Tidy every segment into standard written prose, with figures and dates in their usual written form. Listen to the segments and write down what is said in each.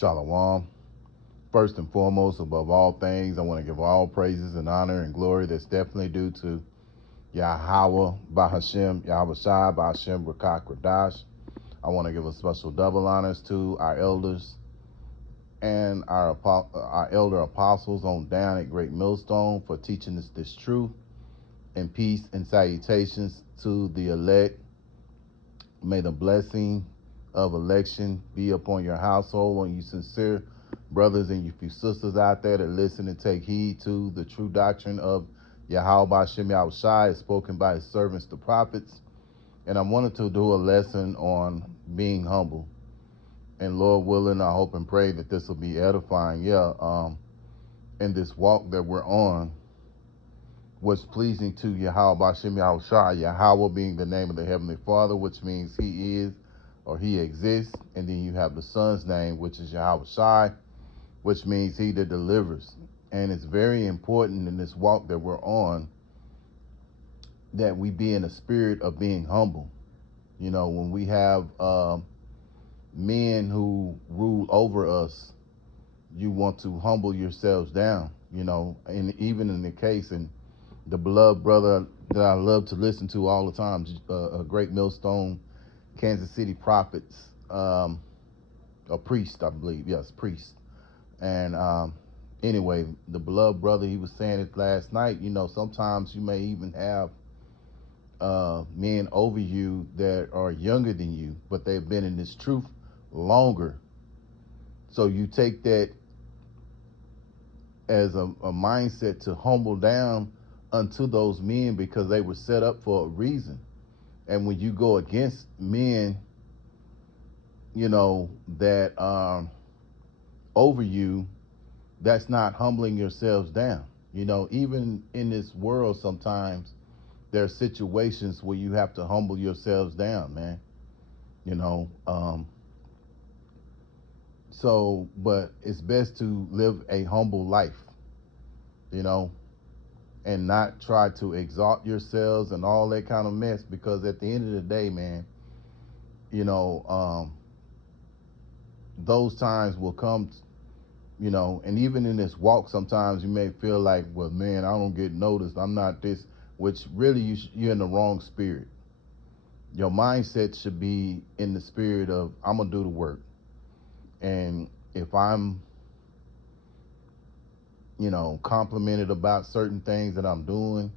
Shalom. First and foremost, above all things, I want to give all praises and honor and glory that's definitely due to Yahweh Bahashem, Yahweh Shai Bahashem Rakak Radash. I want to give a special double honors to our elders and our elder apostles on down at Great Millstone for teaching us this truth, and peace and salutations to the elect. May the blessing of election be upon your household, on you sincere brothers and you few sisters out there that listen and take heed to the true doctrine of Yahweh Hashem Yahushai, spoken by his servants, the prophets. And I wanted to do a lesson on being humble. And Lord willing, I hope and pray that this will be edifying. In this walk that we're on, what's pleasing to Yahweh Hashem Yahushai, Yahweh being the name of the Heavenly Father, which means he is or he exists. And then you have the Son's name, which is Yahweh Shai, which means he that delivers. And it's very important in this walk that we're on that we be in a spirit of being humble. You know, when we have men who rule over us, you want to humble yourselves down, you know, and even in the case, and the beloved brother that I love to listen to all the time, a Great Millstone, Kansas City Prophets, a priest, I believe, yes, priest. And anyway, the beloved brother, he was saying it last night, you know, sometimes you may even have men over you that are younger than you, but they've been in this truth longer. So you take that as a mindset to humble down unto those men because they were set up for a reason. And when you go against men, you know, that over you, that's not humbling yourselves down. You know, even in this world, sometimes there are situations where you have to humble yourselves down, man. You know, but it's best to live a humble life, you know, and not try to exalt yourselves and all that kind of mess, because at the end of the day, man, you know, those times will come, you know, and even in this walk, sometimes you may feel like, well, man, I don't get noticed. I'm not this, which really you're in the wrong spirit. Your mindset should be in the spirit of, I'm going to do the work. And if I'm, you know, complimented about certain things that I'm doing,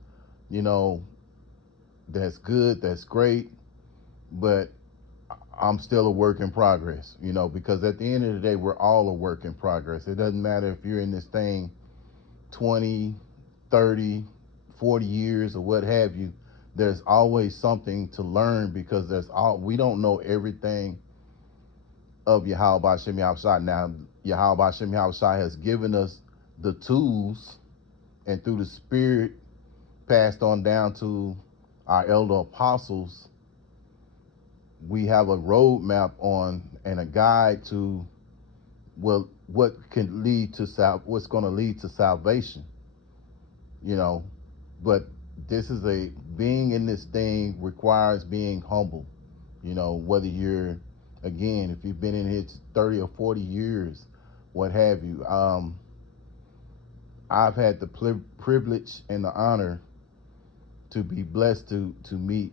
you know, that's good, that's great, but I'm still a work in progress, you know, because at the end of the day, we're all a work in progress. It doesn't matter if you're in this thing 20, 30, 40 years or what have you. There's always something to learn, because we don't know everything of Yahweh Hashem Yahushai. Now, Yahweh Hashem Yahushai has given us the tools, and through the Spirit passed on down to our elder apostles, we have a roadmap on and a guide to, well, what's going to lead to salvation, you know. But being in this thing requires being humble, you know, whether you're, again, if you've been in here 30 or 40 years, what have you. I've had the privilege and the honor to be blessed to meet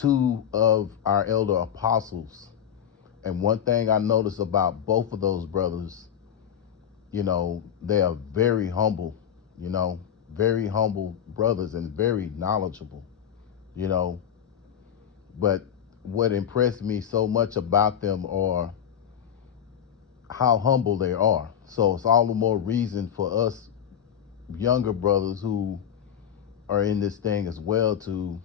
two of our elder apostles. And one thing I noticed about both of those brothers, you know, they are very humble, you know, very humble brothers and very knowledgeable, you know. But what impressed me so much about them are how humble they are. So it's all the more reason for us younger brothers who are in this thing as well to,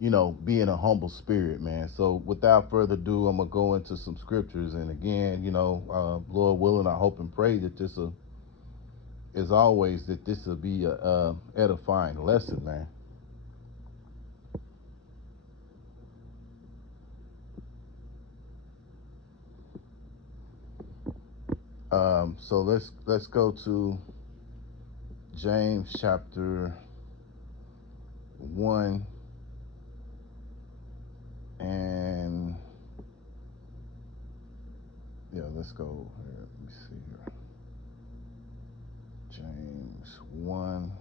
you know, be in a humble spirit, man. So without further ado, I'm going to go into some scriptures. And again, you know, Lord willing, I hope and pray that this will, as always, that this will be a edifying lesson, man. So let's go to James chapter 1 and let's go here. Let me see here. James 1,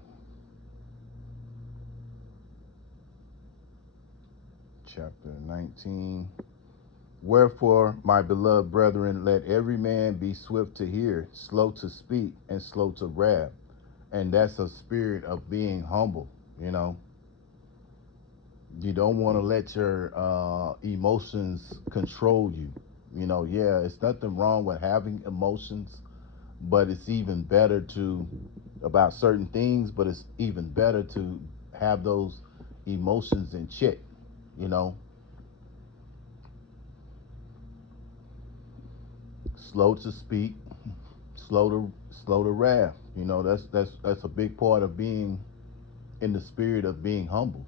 chapter 19. Wherefore, my beloved brethren, let every man be swift to hear, slow to speak, and slow to wrath. And that's a spirit of being humble. You know, you don't want to let your emotions control you. You know, yeah, it's nothing wrong with having emotions, but it's even better to, about certain things, but it's even better to have those emotions in check. You know, slow to speak, slow to wrath. You know, that's a big part of being in the spirit of being humble.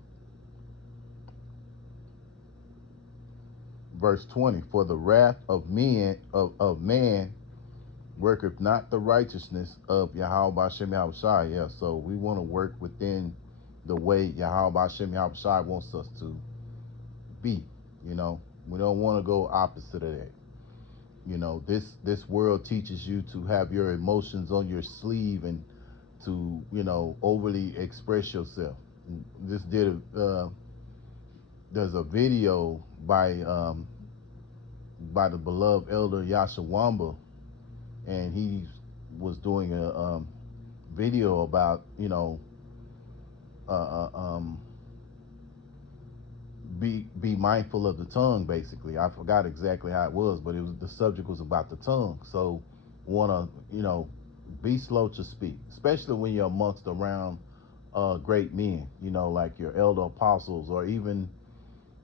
Verse 20, for the wrath of man worketh not the righteousness of Yahweh Bashem Yahushai. Yeah, so we want to work within the way Yahweh Bashem Yahushai wants us to be. You know, we don't want to go opposite of that. You know, this world teaches you to have your emotions on your sleeve and to, you know, overly express yourself. This did there's a video by the beloved elder Yashawamba, and he was doing a video about, you know, uh, uh, um, be mindful of the tongue. Basically, I forgot exactly how it was, but the subject was about the tongue. So, want to, you know, be slow to speak, especially when you're amongst around great men. You know, like your elder apostles, or even,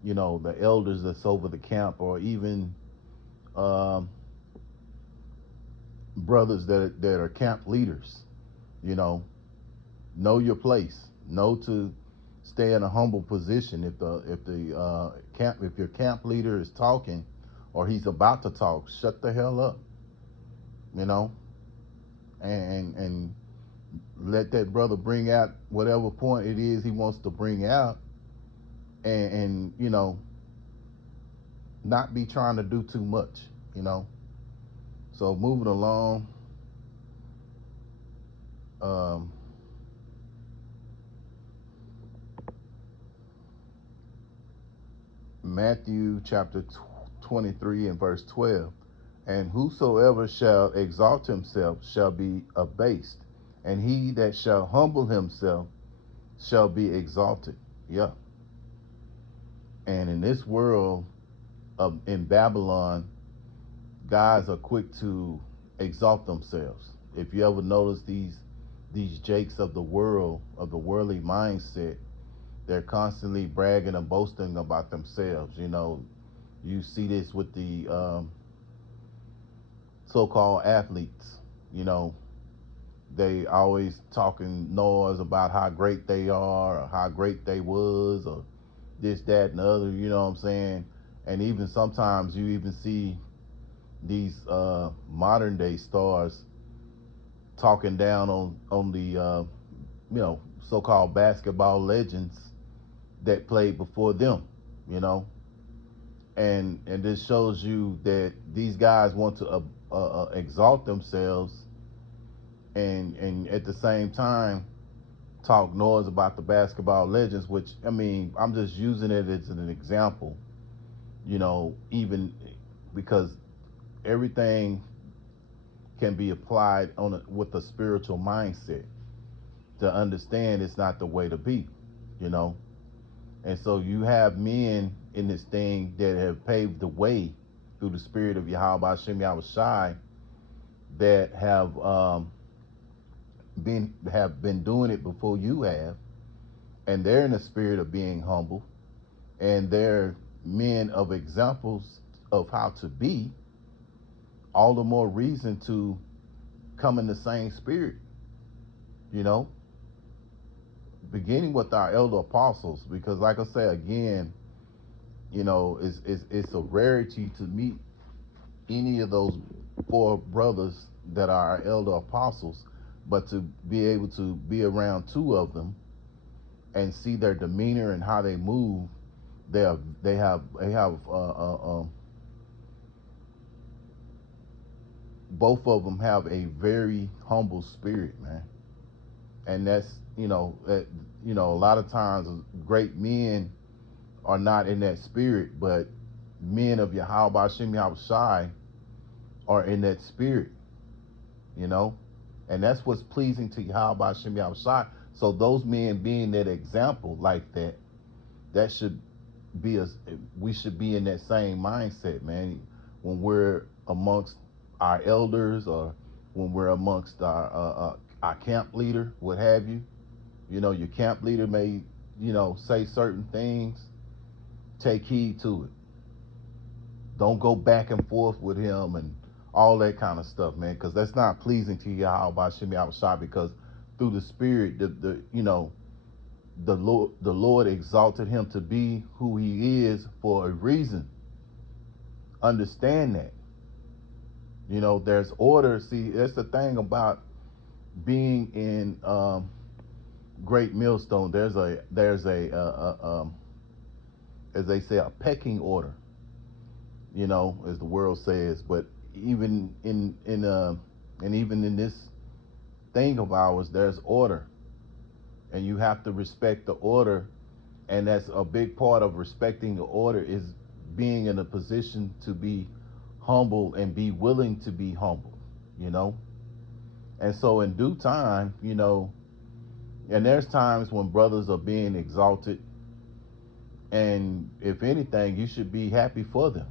you know, the elders that's over the camp, or even um, brothers that are camp leaders. You know your place. Know to stay in a humble position. If the camp if your camp leader is talking, or he's about to talk, shut the hell up. You know, and let that brother bring out whatever point it is he wants to bring out, and you know, not be trying to do too much. You know. So moving along. Um, Matthew chapter 23 and verse 12. And whosoever shall exalt himself shall be abased, and he that shall humble himself shall be exalted. Yeah. And in this world, in Babylon, guys are quick to exalt themselves. If you ever notice these jakes of the world, of the worldly mindset, they're constantly bragging and boasting about themselves. You know, you see this with the so-called athletes. You know, they always talking noise about how great they are, or how great they was, or this, that, and the other. You know what I'm saying? And even sometimes you even see these modern day stars talking down on the you know, so-called basketball legends that played before them. You know, and this shows you that these guys want to exalt themselves, and at the same time talk noise about the basketball legends. Which, I mean, I'm just using it as an example. You know, even because everything can be applied with a spiritual mindset to understand it's not the way to be. You know, and so you have men in this thing that have paved the way through the spirit of Yahweh Shem Yahushai, that have been doing it before you have, and they're in the spirit of being humble, and they're men of examples of how to be. All the more reason to come in the same spirit. You know, beginning with our elder apostles, because like I say again, you know, it's a rarity to meet any of those four brothers that are our elder apostles, but to be able to be around two of them and see their demeanor and how they move, they have both of them have a very humble spirit, man. And that's, a lot of times great men are not in that spirit, but men of Yahweh Hashem Yahushai are in that spirit, you know, and that's what's pleasing to Yahweh Hashem Yahushai. So those men being that example like that, that should be us. We should be in that same mindset, man. When we're amongst our elders, or when we're amongst our camp leader, what have you. You know, your camp leader may, say certain things. Take heed to it. Don't go back and forth with him and all that kind of stuff, man, because that's not pleasing to Yahweh Hashem Yahushua. Because through the Spirit, the Lord exalted him to be who he is for a reason. Understand that. There's order. See, that's the thing about being in Great Millstone. There's as they say, a pecking order. As the world says. But even and even in this thing of ours, there's order, and you have to respect the order. And that's a big part of respecting the order, is being in a position to be humble and be willing to be humble. And so in due time, and there's times when brothers are being exalted, and if anything, you should be happy for them.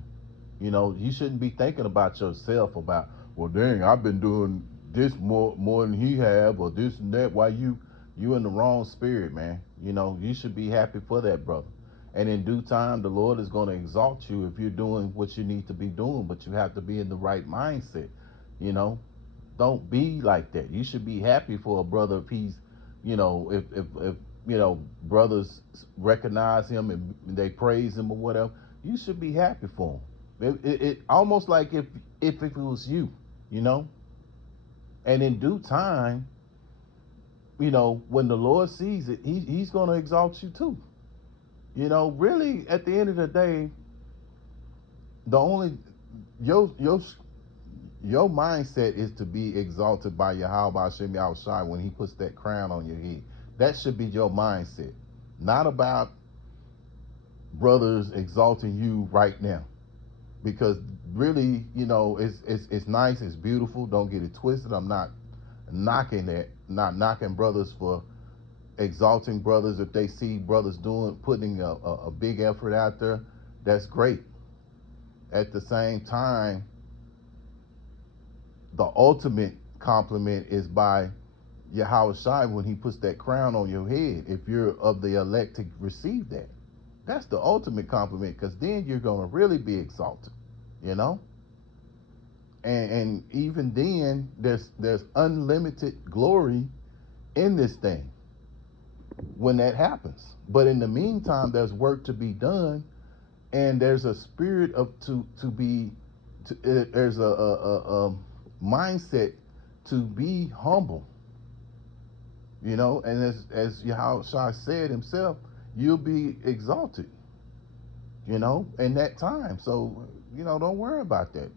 You shouldn't be thinking about yourself, about, well, dang, I've been doing this more than he have, or this and that. Why you in the wrong spirit, man? You should be happy for that brother. And in due time, the Lord is going to exalt you if you're doing what you need to be doing, but you have to be in the right mindset. Don't be like that. You should be happy for a brother if he's, if brothers recognize him and they praise him or whatever. You should be happy for him. It almost like if it was you, and in due time, when the Lord sees it, he's going to exalt you too. Really, at the end of the day, the only your mindset is to be exalted by Yahweh Hashem Yahushai when he puts that crown on your head. That should be your mindset, not about brothers exalting you right now. Because really, it's nice, it's beautiful. Don't get it twisted. I'm not knocking that, not knocking brothers for exalting brothers. If they see brothers putting a big effort out there, that's great. At the same time, the ultimate compliment is by Yahweh Shai when he puts that crown on your head. If you're of the elect to receive that, that's the ultimate compliment, because then you're going to really be exalted, and even then there's unlimited glory in this thing when that happens. But in the meantime, there's work to be done, and there's a spirit of there's a mindset to be humble, and as Yahweh said himself, you'll be exalted, in that time. So, don't worry about that,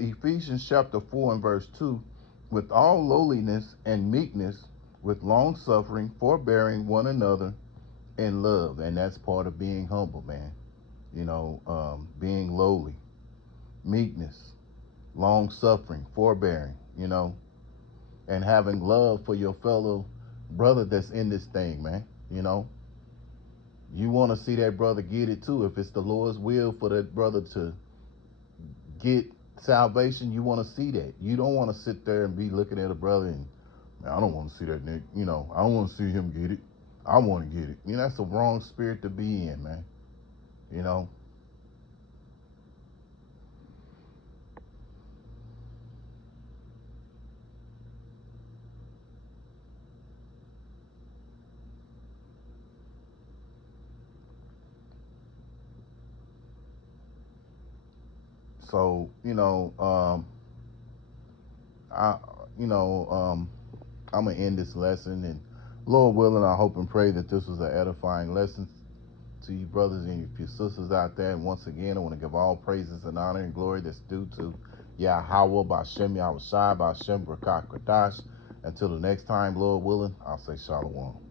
Ephesians chapter 4 and verse 2, with all lowliness and meekness, with long suffering, forbearing one another in love. And that's part of being humble, man. Being lowly, meekness, long suffering, forbearing, and having love for your fellow brother that's in this thing, man. You want to see that brother get it too. If it's the Lord's will for that brother to get salvation, you want to see that. You don't want to sit there and be looking at a brother and, man, I don't want to see that Nick. I don't want to see him get it. I want to get it. That's a wrong spirit to be in, man. you know. So, I, you know, I'm going to end this lesson. And Lord willing, I hope and pray that this was an edifying lesson to you brothers and your sisters out there. And once again, I want to give all praises and honor and glory that's due to Yahweh, Bashem, Yahweh Shai, Bashem, Rakak, Radash. Until the next time, Lord willing, I'll say Shalom.